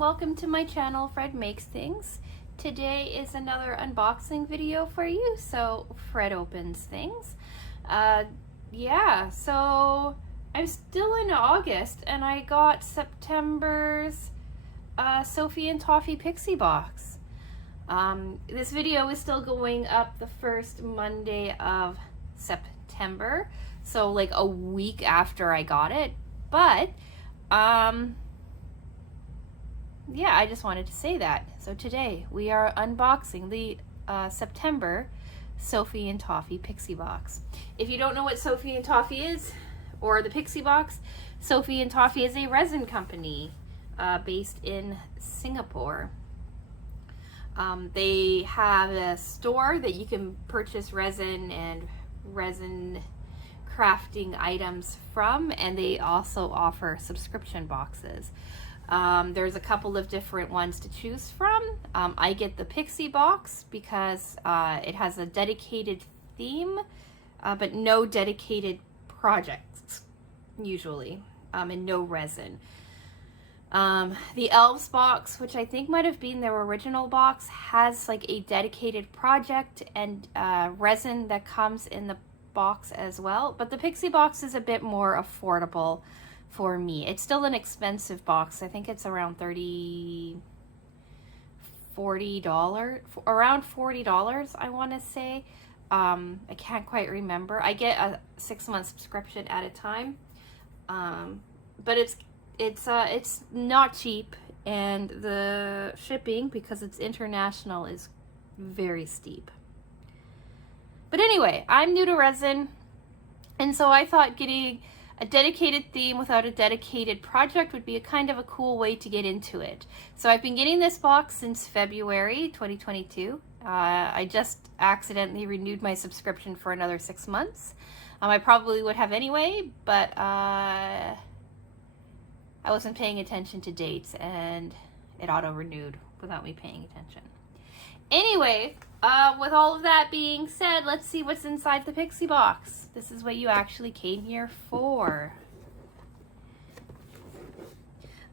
welcome to my channel, Fred Makes Things. Today is another unboxing video for you, so Fred opens things. So I'm still in August and I got September's Sophie and Toffee Pixie box. This video is still going up the first Monday of September, so like a week after I got it, but yeah, I just wanted to say that. So today we are unboxing the September Sophie and Toffee Pixie box. If you don't know what Sophie and Toffee is, or the Pixie box, Sophie and Toffee is a resin company based in Singapore. They have a store that you can purchase resin and resin crafting items from, and they also offer subscription boxes. There's a couple of different ones to choose from. I get the Pixie box because it has a dedicated theme, but no dedicated projects, usually, and no resin. The Elves box, which I think might have been their original box, has like a dedicated project and resin that comes in the box as well, but the Pixie box is a bit more affordable for me. It's still an expensive box. I think it's around $40, around $40, I want to say. I can't quite remember. I get a 6-month subscription at a time, but it's not cheap, and the shipping, because it's international, is very steep. But anyway, I'm new to resin, and so I thought getting a dedicated theme without a dedicated project would be a kind of a cool way to get into it. So I've been getting this box since February 2022. I just accidentally renewed my subscription for another 6 months. I probably would have anyway, but I wasn't paying attention to dates and it auto-renewed without me paying attention. Anyway, with all of that being said, let's see what's inside the Pixie box. This is what you actually came here for.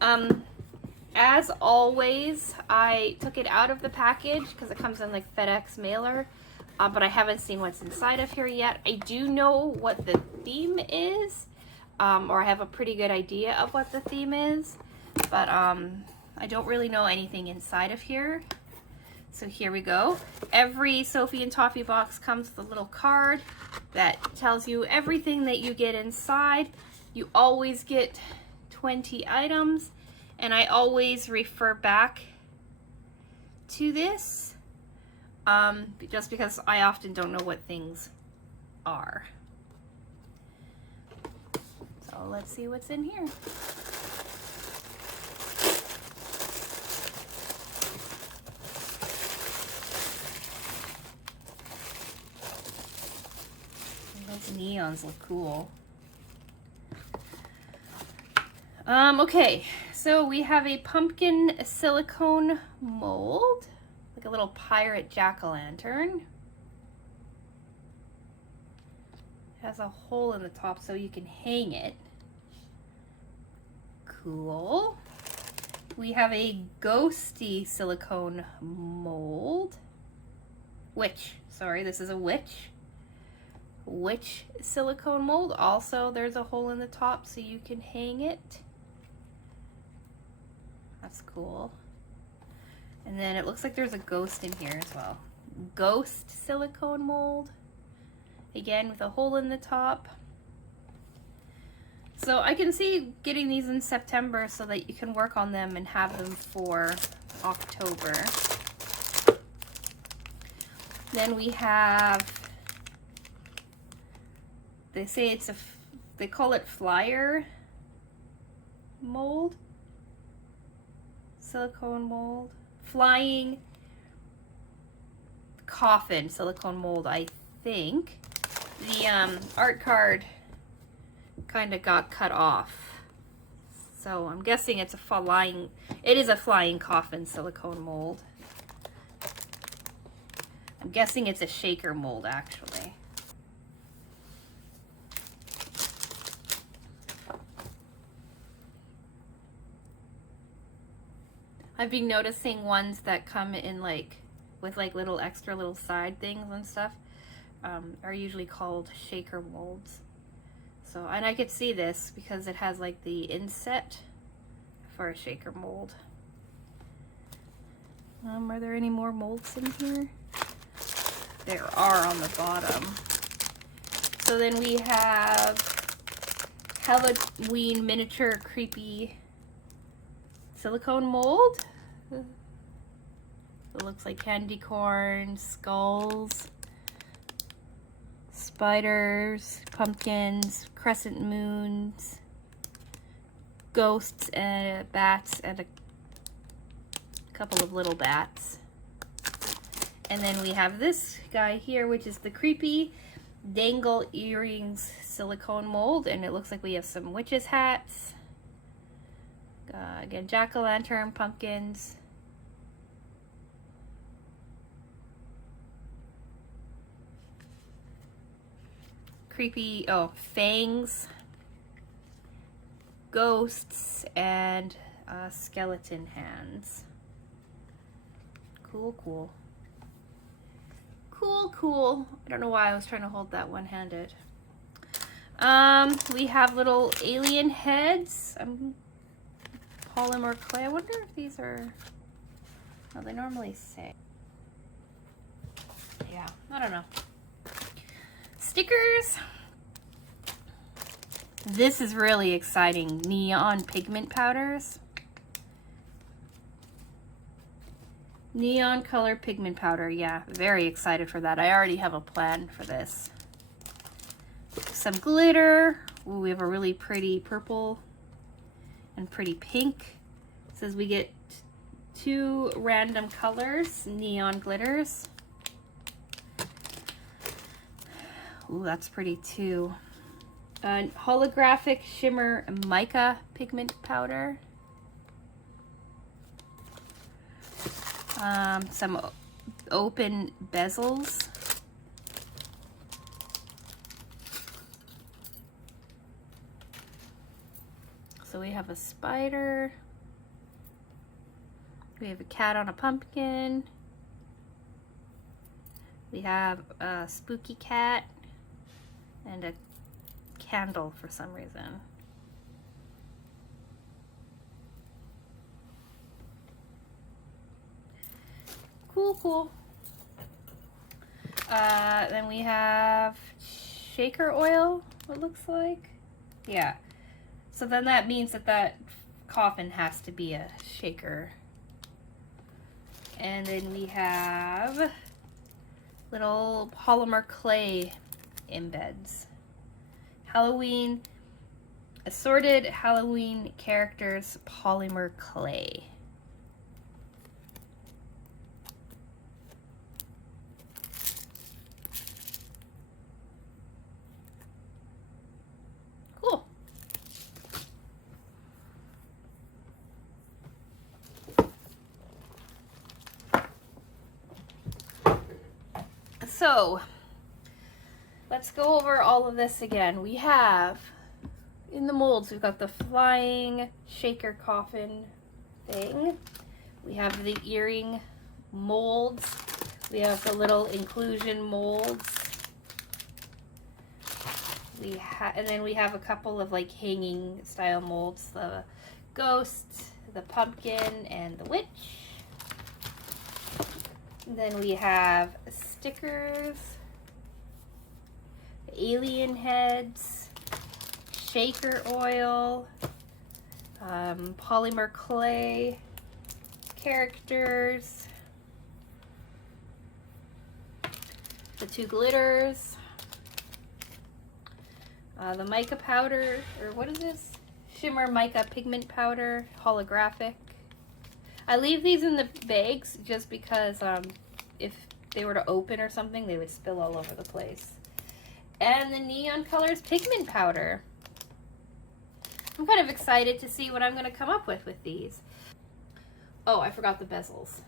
As always, I took it out of the package because it comes in like FedEx mailer, but I haven't seen what's inside of here yet. I do know what the theme is, or I have a pretty good idea of what the theme is, but I don't really know anything inside of here. So here we go. Every Sophie and Toffee box comes with a little card that tells you everything that you get inside. You always get 20 items, and I always refer back to this, just because I often don't know what things are. So let's see what's in here. Those neons look cool. Okay, so we have a pumpkin silicone mold, like a little pirate jack-o'-lantern. It has a hole in the top so you can hang it. Cool. We have a ghosty silicone mold. This is a witch silicone mold. Also, there's a hole in the top so you can hang it. That's cool. And then it looks like there's a ghost in here as well. Ghost silicone mold. Again, with a hole in the top. So I can see getting these in September so that you can work on them and have them for October. Then we have, they say they call it flyer mold, silicone mold, flying coffin silicone mold, I think. The art card kind of got cut off, so I'm guessing it is a flying coffin silicone mold. I'm guessing it's a shaker mold, actually. I've been noticing ones that come in like with like little extra little side things and stuff are usually called shaker molds. So, and I could see this because it has like the inset for a shaker mold. Are there any more molds in here? There are on the bottom. So then we have Halloween miniature creepy silicone mold. It looks like candy corn, skulls, spiders, pumpkins, crescent moons, ghosts, and bats, and a couple of little bats. And then we have this guy here, which is the creepy dangle earrings silicone mold, and it looks like we have some witches' hats. Again, jack-o'-lantern, pumpkins. Creepy, fangs, ghosts, and skeleton hands. Cool, cool. Cool, cool. I don't know why I was trying to hold that one-handed. We have little alien heads. Polymer clay. I wonder if these are... Oh, they normally say. Yeah, I don't know. Stickers. This is really exciting. Neon pigment powders. Neon color pigment powder. Yeah, very excited for that. I already have a plan for this. Some glitter. Ooh, we have a really pretty purple and pretty pink. It says we get 2 random colors, neon glitters. Ooh, that's pretty too. Holographic shimmer mica pigment powder. Some open bezels. So we have a spider. We have a cat on a pumpkin. We have a spooky cat and a candle for some reason. Cool, cool. Then we have shaker oil, it looks like. Yeah. So then that means that coffin has to be a shaker. And then we have little polymer clay embeds. Halloween, assorted Halloween characters polymer clay. Cool. So, let's go over all of this again. We have, in the molds, we've got the flying shaker coffin thing. We have the earring molds. We have the little inclusion molds. And then we have a couple of like hanging style molds. The ghost, the pumpkin, and the witch. And then we have stickers, alien heads, shaker oil, polymer clay, characters, the 2 glitters, the mica powder, or what is this? Shimmer mica pigment powder, holographic. I leave these in the bags just because if they were to open or something, they would spill all over the place. And the neon colors pigment powder. I'm kind of excited to see what I'm going to come up with these. Oh, I forgot the bezels.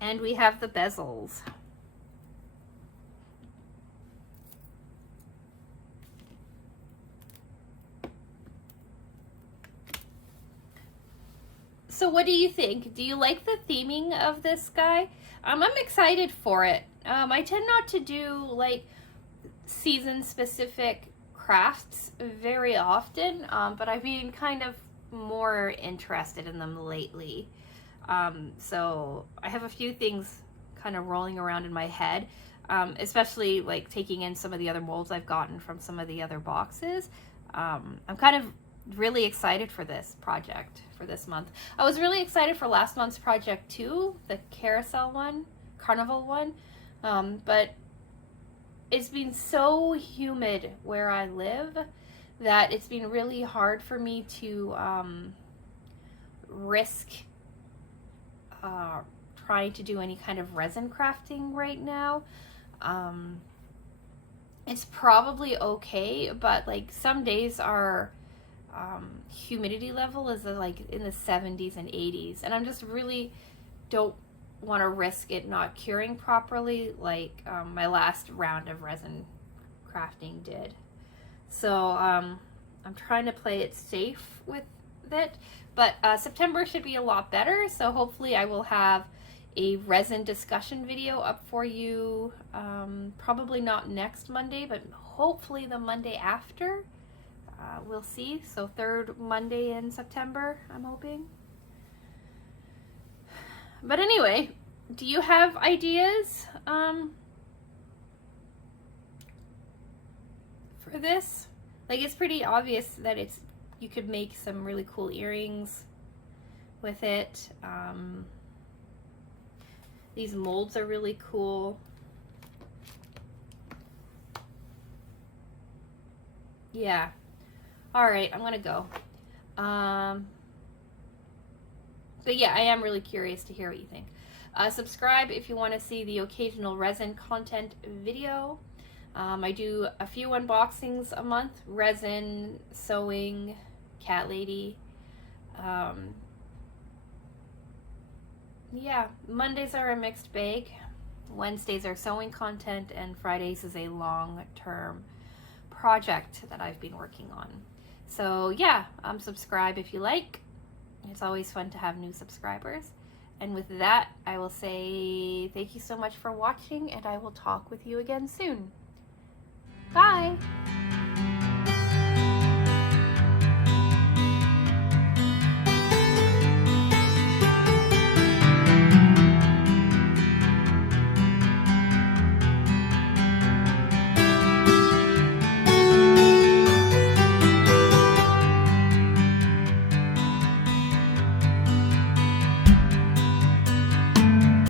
And we have the bezels. So what do you think? Do you like the theming of this guy? I'm excited for it. I tend not to do like season specific crafts very often, but I've been kind of more interested in them lately. So I have a few things kind of rolling around in my head, especially like taking in some of the other molds I've gotten from some of the other boxes. I'm kind of really excited for this project for this month. I was really excited for last month's project too, the carousel one, carnival one, but it's been so humid where I live that it's been really hard for me to risk trying to do any kind of resin crafting right now. It's probably okay, but like some days our humidity level is like in the 70s and 80s, and I'm just really don't want to risk it not curing properly like my last round of resin crafting did. So I'm trying to play it safe with it, but September should be a lot better, so hopefully I will have a resin discussion video up for you, probably not next Monday, but hopefully the Monday after. We'll see. So third Monday in September, I'm hoping. But anyway, do you have ideas for this? Like, it's pretty obvious that you could make some really cool earrings with it. These molds are really cool. Yeah. All right, I'm gonna go. But yeah, I am really curious to hear what you think. Subscribe if you want to see the occasional resin content video. I do a few unboxings a month: resin, sewing, cat lady. Yeah, Mondays are a mixed bag. Wednesdays are sewing content, and Fridays is a long-term project that I've been working on. So yeah, subscribe if you like. It's always fun to have new subscribers. And with that, I will say thank you so much for watching, and I will talk with you again soon. Bye!